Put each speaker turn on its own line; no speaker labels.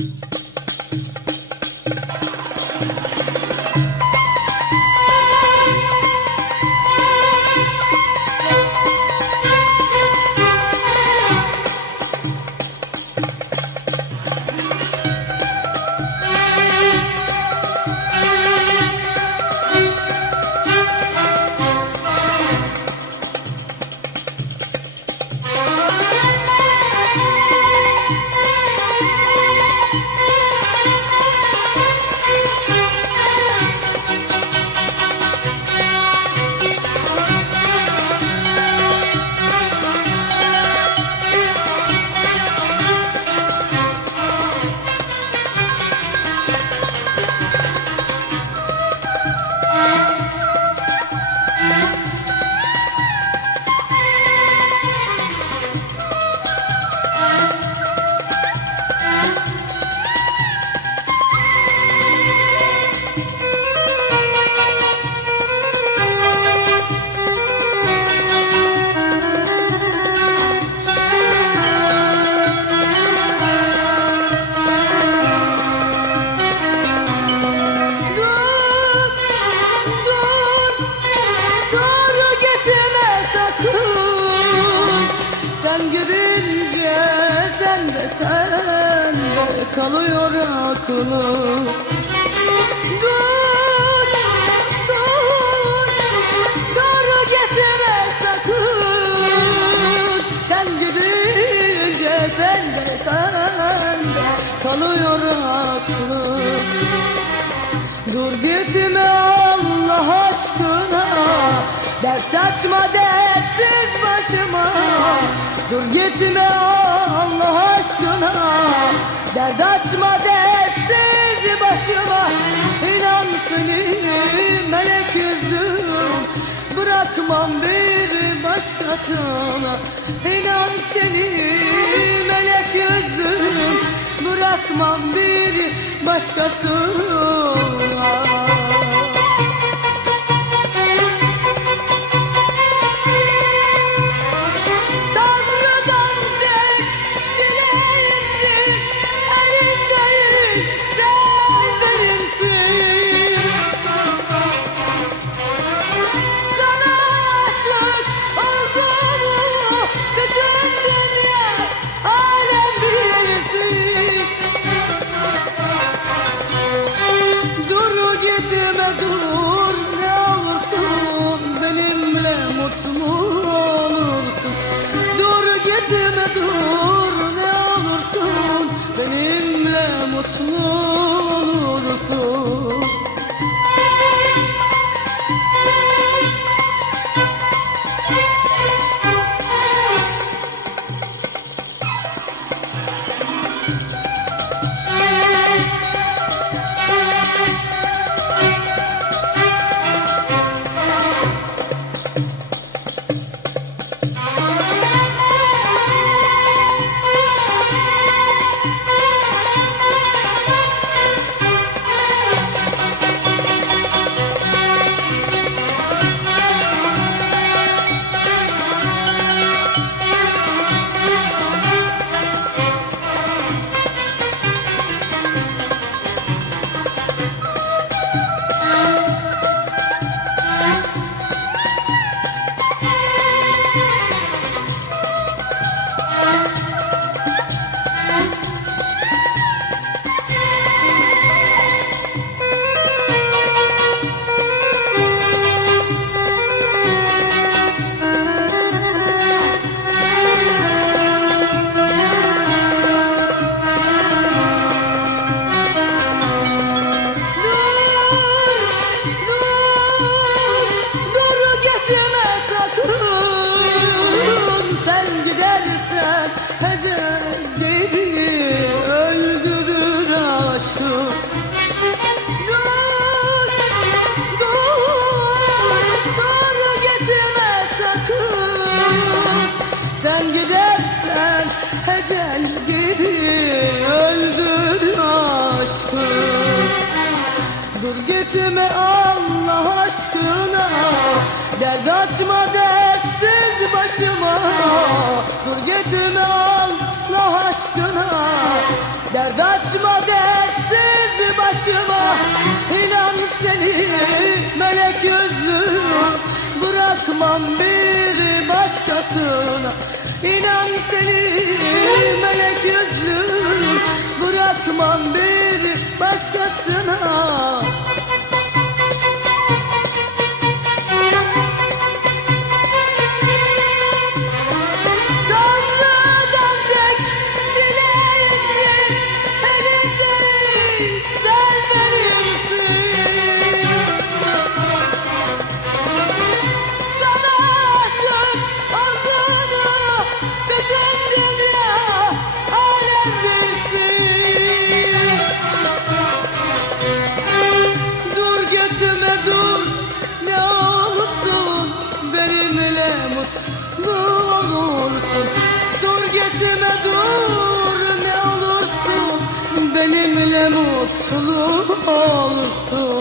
thank you sen de sen de kalıyor aklım Dur, dur, dur gitme sakın. Sen gidince sen de sen de kalıyor aklım Dur gitme Allah aşkına. Dert açma dertsiz başıma. Dur gitme Allah aşkına Dert açma dertsiz başıma. İnan seni melek yüzlüm Bırakmam bir başkasına. İnan seni melek yüzlüm Bırakmam bir başkasına ecel gibi öldür aşkı Dur gitme Allah aşkına. Dert açma dertsiz başıma. Dur gitme Allah aşkına. Dert açma dertsiz başıma. İnan seni melek yüzlü bakmam bir başkasına. İnan seni melek yüzlü bırakmam bir başkasına. sulu olsun.